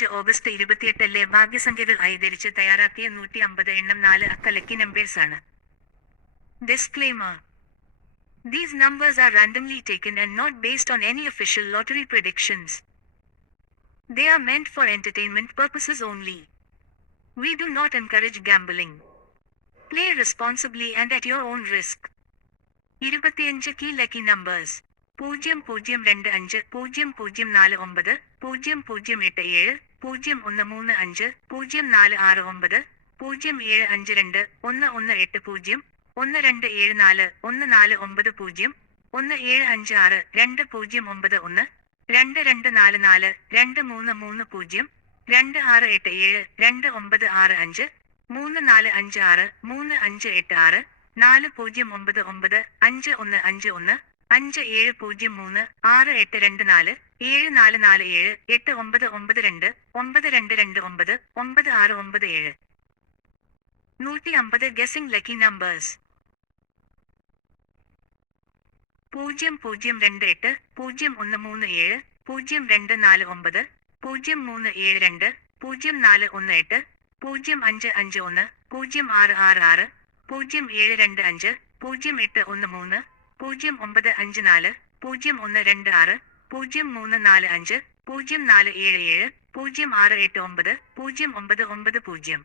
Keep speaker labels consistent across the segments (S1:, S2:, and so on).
S1: ഇരുപത്തിയഞ്ച് ഓഗസ്റ്റ് ഇരുപത്തിയെട്ടല്ലേ ഭാഗ്യസംഖ്യകൾ ആയി ധരിച്ച് തയ്യാറാക്കിയ നൂറ്റി അമ്പത് എണ്ണം നാല് അക്ക ലക്കി നമ്പേഴ്സ് ആണ് disclaimer These numbers are randomly taken and not based on any official lottery predictions. They are meant for entertainment purposes only. We do not encourage gambling. Play responsibly and at your own risk. ഇരുപത്തിയഞ്ച് key lucky numbers പൂജ്യം പൂജ്യം രണ്ട് അഞ്ച് പൂജ്യം പൂജ്യം നാല് ഒമ്പത് പൂജ്യം പൂജ്യം എട്ട് ഏഴ് പൂജ്യം ഒന്ന് മൂന്ന് അഞ്ച് പൂജ്യം നാല് ആറ് ഒമ്പത് പൂജ്യം ഏഴ് അഞ്ച് രണ്ട് ഒന്ന് ഒന്ന് എട്ട് പൂജ്യം ഒന്ന് രണ്ട് ഏഴ് നാല് ഒന്ന് നാല് ഒമ്പത് പൂജ്യം ഒന്ന് ഏഴ് അഞ്ച് ആറ് രണ്ട് പൂജ്യം ഒമ്പത് ഒന്ന് രണ്ട് രണ്ട് നാല് നാല് രണ്ട് മൂന്ന് മൂന്ന് പൂജ്യം രണ്ട് ആറ് എട്ട് ഏഴ് രണ്ട് ഒമ്പത് ആറ് അഞ്ച് മൂന്ന് നാല് അഞ്ച് ആറ് മൂന്ന് അഞ്ച് എട്ട് ആറ് നാല് പൂജ്യം ഒമ്പത് ഒമ്പത് അഞ്ച് ഒന്ന് അഞ്ച് ഒന്ന് അഞ്ച് ഏഴ് പൂജ്യം മൂന്ന് ആറ് എട്ട് രണ്ട് നാല് ഏഴ് നാല് നാല് ഏഴ് എട്ട് ഒമ്പത് ഒമ്പത് രണ്ട് ഒമ്പത് രണ്ട് രണ്ട് ഒമ്പത് ഒമ്പത് ആറ് ഒമ്പത് ഏഴ്. നൂറ്റി അമ്പത് ഗസിംഗ് ലക്കി നമ്പേഴ്സ് പൂജ്യം പൂജ്യം രണ്ട് എട്ട് പൂജ്യം ഒന്ന് മൂന്ന് ഏഴ് പൂജ്യം രണ്ട് നാല് ഒമ്പത് പൂജ്യം മൂന്ന് ഏഴ് രണ്ട് പൂജ്യം നാല് ഒന്ന് എട്ട് പൂജ്യം അഞ്ച് അഞ്ച് ഒന്ന് പൂജ്യം ആറ് ആറ് ആറ് പൂജ്യം ഏഴ് രണ്ട് അഞ്ച് പൂജ്യം എട്ട് ഒന്ന് മൂന്ന് പൂജ്യം ഒമ്പത് അഞ്ച് നാല് പൂജ്യം ഒന്ന് രണ്ട് ആറ് പൂജ്യം മൂന്ന് നാല് അഞ്ച് പൂജ്യം നാല് ഏഴ് ഏഴ് പൂജ്യം ആറ് എട്ട് ഒമ്പത് പൂജ്യം ഒമ്പത് ഒമ്പത് പൂജ്യം.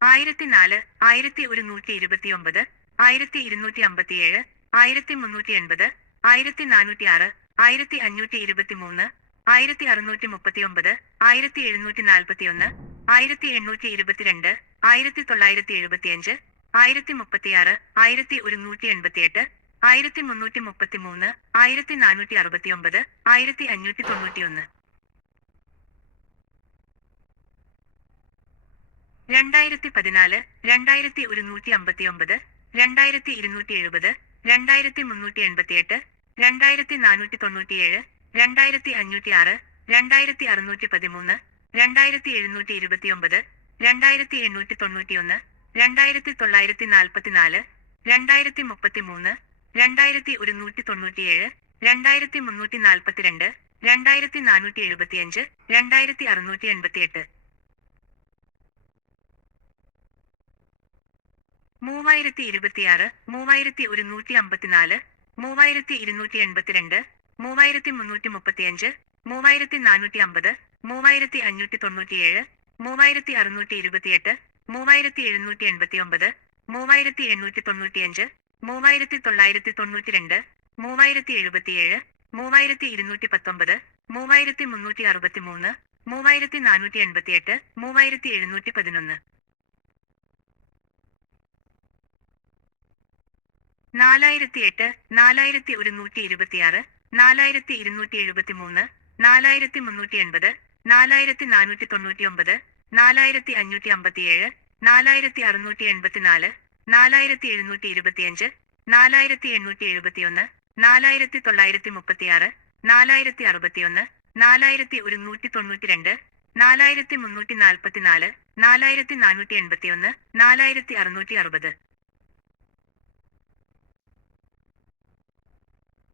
S1: ആയിരത്തി നാല് ആയിരത്തി ഒരുന്നൂറ്റി ഇരുപത്തി ഒമ്പത് ആയിരത്തി ഇരുന്നൂറ്റി അമ്പത്തിയേഴ് ആയിരത്തി മുന്നൂറ്റി എൺപത് ആയിരത്തി നാനൂറ്റി ആറ് ആയിരത്തി അഞ്ഞൂറ്റി ഇരുപത്തി മൂന്ന് ആയിരത്തി അറുന്നൂറ്റി മുപ്പത്തി ഒമ്പത് ആയിരത്തി എഴുന്നൂറ്റി നാൽപ്പത്തി ഒന്ന് ആയിരത്തി എണ്ണൂറ്റി ഇരുപത്തിരണ്ട് ആയിരത്തി തൊള്ളായിരത്തി എഴുപത്തിയഞ്ച് ആയിരത്തി മുപ്പത്തിയാറ് ആയിരത്തി ഒരുന്നൂറ്റി എൺപത്തിയെട്ട് ആയിരത്തി മുന്നൂറ്റി മുപ്പത്തി മൂന്ന് ആയിരത്തി നാനൂറ്റി അറുപത്തി ഒമ്പത് ആയിരത്തി അഞ്ഞൂറ്റി തൊണ്ണൂറ്റി ഒന്ന് രണ്ടായിരത്തി പതിനാല് രണ്ടായിരത്തി ഒരുന്നൂറ്റി അമ്പത്തി ഒമ്പത് രണ്ടായിരത്തി ഇരുന്നൂറ്റി എഴുപത് രണ്ടായിരത്തി മുന്നൂറ്റി എൺപത്തിയെട്ട് രണ്ടായിരത്തി നാനൂറ്റി തൊണ്ണൂറ്റിയേഴ് രണ്ടായിരത്തി അഞ്ഞൂറ്റി ആറ് രണ്ടായിരത്തി അറുന്നൂറ്റി പതിമൂന്ന് രണ്ടായിരത്തി എഴുന്നൂറ്റി ഇരുപത്തിയൊമ്പത് രണ്ടായിരത്തി എണ്ണൂറ്റി തൊണ്ണൂറ്റിയൊന്ന് രണ്ടായിരത്തി തൊള്ളായിരത്തി നാൽപ്പത്തിനാല് രണ്ടായിരത്തി മുപ്പത്തിമൂന്ന് രണ്ടായിരത്തി ഒരുന്നൂറ്റി തൊണ്ണൂറ്റിയേഴ് രണ്ടായിരത്തി മുന്നൂറ്റി നാൽപ്പത്തിരണ്ട് രണ്ടായിരത്തി നാനൂറ്റി എഴുപത്തിയഞ്ച് രണ്ടായിരത്തി അറുന്നൂറ്റി എൺപത്തിയെട്ട് മൂവായിരത്തി ഇരുപത്തിയാറ് മൂവായിരത്തി ഒരുന്നൂറ്റി അമ്പത്തിനാല് മൂവായിരത്തി ഇരുന്നൂറ്റി എൺപത്തിരണ്ട് മൂവായിരത്തി മുന്നൂറ്റി മുപ്പത്തിയഞ്ച് മൂവായിരത്തി നാനൂറ്റി അമ്പത് മൂവായിരത്തി അഞ്ഞൂറ്റി തൊണ്ണൂറ്റിയേഴ് മൂവായിരത്തി അറുന്നൂറ്റി ഇരുപത്തിയെട്ട് മൂവായിരത്തി എഴുന്നൂറ്റി എൺപത്തി ഒമ്പത് മൂവായിരത്തി എണ്ണൂറ്റി തൊണ്ണൂറ്റിയഞ്ച് മൂവായിരത്തി തൊള്ളായിരത്തി തൊണ്ണൂറ്റിരണ്ട് മൂവായിരത്തി എഴുപത്തിയേഴ് മൂവായിരത്തി ഇരുന്നൂറ്റി പത്തൊമ്പത് മൂവായിരത്തി മുന്നൂറ്റി അറുപത്തി മൂന്ന് മൂവായിരത്തി നാനൂറ്റി എൺപത്തിയെട്ട് മൂവായിരത്തി എഴുന്നൂറ്റി പതിനൊന്ന് നാലായിരത്തി എട്ട് നാലായിരത്തി ഒരുന്നൂറ്റി ഇരുപത്തിയാറ് നാലായിരത്തി ഇരുന്നൂറ്റി എഴുപത്തി മൂന്ന് നാലായിരത്തി മുന്നൂറ്റി എൺപത് നാലായിരത്തി നാനൂറ്റി തൊണ്ണൂറ്റി ഒമ്പത് നാലായിരത്തി അഞ്ഞൂറ്റി അമ്പത്തിയേഴ് നാലായിരത്തി അറുന്നൂറ്റി എൺപത്തിനാല് നാലായിരത്തി എഴുന്നൂറ്റി ഇരുപത്തിയഞ്ച് നാലായിരത്തി എണ്ണൂറ്റി എഴുപത്തിയൊന്ന് നാലായിരത്തി തൊള്ളായിരത്തി മുപ്പത്തിയാറ് നാലായിരത്തി അറുപത്തിയൊന്ന് നാലായിരത്തി ഒരുന്നൂറ്റി തൊണ്ണൂറ്റി രണ്ട് നാലായിരത്തി മുന്നൂറ്റി നാൽപ്പത്തിനാല് നാലായിരത്തി നാനൂറ്റി എൺപത്തിയൊന്ന് നാലായിരത്തി അറുന്നൂറ്റി അറുപത്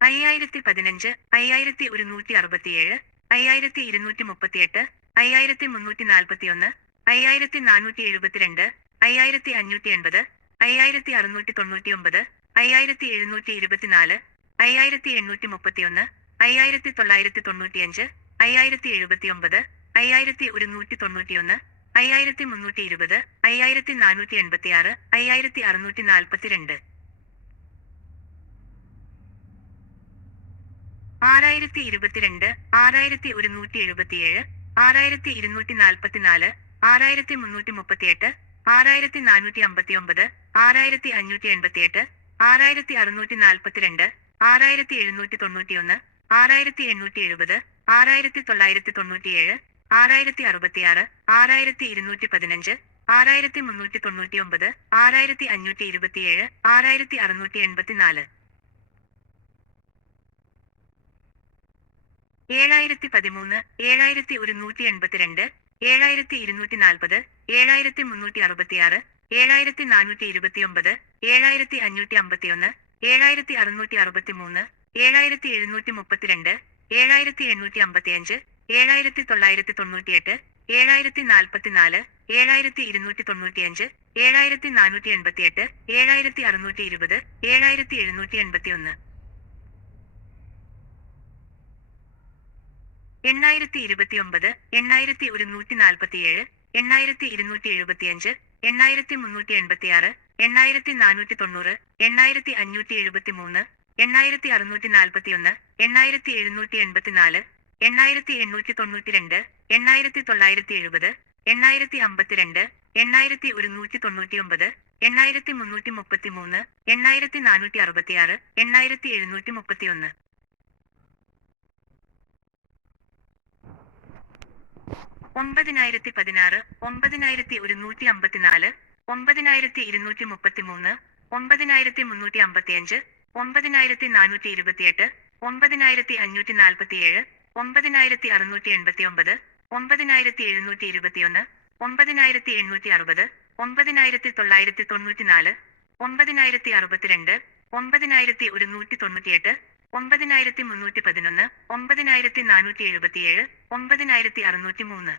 S1: അയ്യായിരത്തി പതിനഞ്ച് അയ്യായിരത്തി ഒരുന്നൂറ്റി അറുപത്തിയേഴ് അയ്യായിരത്തി ഇരുന്നൂറ്റി മുപ്പത്തിയെട്ട് അയ്യായിരത്തി മുന്നൂറ്റി നാൽപ്പത്തിയൊന്ന് അയ്യായിരത്തി നാനൂറ്റി എഴുപത്തിരണ്ട് അയ്യായിരത്തി അഞ്ഞൂറ്റി എൺപത് അയ്യായിരത്തി അറുന്നൂറ്റി തൊണ്ണൂറ്റി ഒമ്പത് അയ്യായിരത്തി എഴുന്നൂറ്റി ഇരുപത്തിനാല് അയ്യായിരത്തി എണ്ണൂറ്റി മുപ്പത്തിയൊന്ന് അയ്യായിരത്തി തൊള്ളായിരത്തി തൊണ്ണൂറ്റിയഞ്ച് അയ്യായിരത്തി എഴുപത്തിയൊമ്പത് അയ്യായിരത്തി ഒരുന്നൂറ്റി തൊണ്ണൂറ്റിയൊന്ന് അയ്യായിരത്തി മുന്നൂറ്റി ഇരുപത് അയ്യായിരത്തി നാനൂറ്റി എൺപത്തിയാറ് അയ്യായിരത്തി അറുന്നൂറ്റി നാൽപ്പത്തിരണ്ട് ആറായിരത്തി ഇരുപത്തിരണ്ട് ആറായിരത്തി ഒരുന്നൂറ്റി എഴുപത്തിയേഴ് ആറായിരത്തി ഇരുന്നൂറ്റി നാൽപ്പത്തിനാല് ആറായിരത്തി മുന്നൂറ്റി മുപ്പത്തിയെട്ട് ആറായിരത്തി നാനൂറ്റി അമ്പത്തിയൊമ്പത് ആറായിരത്തി അഞ്ഞൂറ്റി എൺപത്തിയെട്ട് ആറായിരത്തി അറുന്നൂറ്റി നാൽപ്പത്തിരണ്ട് ആറായിരത്തി എഴുന്നൂറ്റി തൊണ്ണൂറ്റിയൊന്ന് ആറായിരത്തി എണ്ണൂറ്റി എഴുപത് ആറായിരത്തി തൊള്ളായിരത്തി തൊണ്ണൂറ്റിയേഴ് ആറായിരത്തി അറുപത്തിയാറ് ആറായിരത്തി ഇരുന്നൂറ്റി പതിനഞ്ച് ആറായിരത്തി മുന്നൂറ്റി തൊണ്ണൂറ്റി ഒമ്പത് ആറായിരത്തി അഞ്ഞൂറ്റി ഇരുപത്തിയേഴ് ആറായിരത്തി അറുന്നൂറ്റി എൺപത്തിനാല് ഏഴായിരത്തി പതിമൂന്ന് ഏഴായിരത്തി ഒരുന്നൂറ്റി എൺപത്തിരണ്ട് ഏഴായിരത്തി ഇരുന്നൂറ്റി നാൽപ്പത് ഏഴായിരത്തി മുന്നൂറ്റി അറുപത്തിയാറ് ഏഴായിരത്തി നാനൂറ്റി ഇരുപത്തിയൊമ്പത് ഏഴായിരത്തി അഞ്ഞൂറ്റി അമ്പത്തിയൊന്ന് ഏഴായിരത്തി അറുന്നൂറ്റി അറുപത്തിമൂന്ന് ഏഴായിരത്തി എഴുന്നൂറ്റി മുപ്പത്തിരണ്ട് ഏഴായിരത്തി എണ്ണൂറ്റി അമ്പത്തിയഞ്ച് ഏഴായിരത്തി തൊള്ളായിരത്തി തൊണ്ണൂറ്റിയെട്ട് ഏഴായിരത്തി നാൽപ്പത്തിനാല് ഏഴായിരത്തി ഇരുന്നൂറ്റി തൊണ്ണൂറ്റിയഞ്ച് ഏഴായിരത്തി നാനൂറ്റി എൺപത്തിയെട്ട് ഏഴായിരത്തി അറുന്നൂറ്റി ഇരുപത് ഏഴായിരത്തി എഴുന്നൂറ്റി എൺപത്തിയൊന്ന് എണ്ണായിരത്തി ഇരുപത്തിയൊമ്പത് എണ്ണായിരത്തി ഒരുന്നൂറ്റി നാൽപ്പത്തിയേഴ് എണ്ണായിരത്തി ഇരുന്നൂറ്റി എഴുപത്തിയഞ്ച് എണ്ണായിരത്തി മുന്നൂറ്റി എൺപത്തിയാറ് എണ്ണായിരത്തി നാനൂറ്റി തൊണ്ണൂറ് എണ്ണായിരത്തി അഞ്ഞൂറ്റി എഴുപത്തി മൂന്ന് എണ്ണായിരത്തി അറുന്നൂറ്റി നാൽപ്പത്തിയൊന്ന് എണ്ണായിരത്തി എഴുന്നൂറ്റി എൺപത്തിനാല് എണ്ണായിരത്തി എണ്ണൂറ്റി തൊണ്ണൂറ്റി രണ്ട് എണ്ണായിരത്തി തൊള്ളായിരത്തി എഴുപത് എണ്ണായിരത്തി അമ്പത്തിരണ്ട് എണ്ണായിരത്തി ഒരുന്നൂറ്റി തൊണ്ണൂറ്റിയൊമ്പത് എണ്ണായിരത്തി മുന്നൂറ്റി മുപ്പത്തി മൂന്ന് എണ്ണായിരത്തി നാനൂറ്റി അറുപത്തിയാറ് എണ്ണായിരത്തി എഴുന്നൂറ്റി മുപ്പത്തിയൊന്ന് ഒമ്പതിനായിരത്തി പതിനാറ് ഒമ്പതിനായിരത്തി ഒരുന്നൂറ്റി അമ്പത്തിനാല് ഒമ്പതിനായിരത്തി ഇരുന്നൂറ്റി മുപ്പത്തിമൂന്ന് ഒമ്പതിനായിരത്തി മുന്നൂറ്റി അമ്പത്തിയഞ്ച് ഒമ്പതിനായിരത്തി നാനൂറ്റി ഇരുപത്തിയെട്ട് ഒമ്പതിനായിരത്തി അഞ്ഞൂറ്റി നാൽപ്പത്തിയേഴ് ഒമ്പതിനായിരത്തി അറുന്നൂറ്റി എൺപത്തിയൊമ്പത് ഒമ്പതിനായിരത്തി എഴുന്നൂറ്റി ഇരുപത്തിയൊന്ന് ഒമ്പതിനായിരത്തി എണ്ണൂറ്റി അറുപത് ഒമ്പതിനായിരത്തി തൊള്ളായിരത്തി തൊണ്ണൂറ്റിനാല് ഒമ്പതിനായിരത്തി അറുപത്തിരണ്ട് ഒമ്പതിനായിരത്തി ഒരുന്നൂറ്റി തൊണ്ണൂറ്റിയെട്ട് ഒമ്പതിനായിരത്തി മുന്നൂറ്റി പതിനൊന്ന് ഒമ്പതിനായിരത്തി നാനൂറ്റി എഴുപത്തിയേഴ് ഒമ്പതിനായിരത്തി അറുന്നൂറ്റി മൂന്ന്.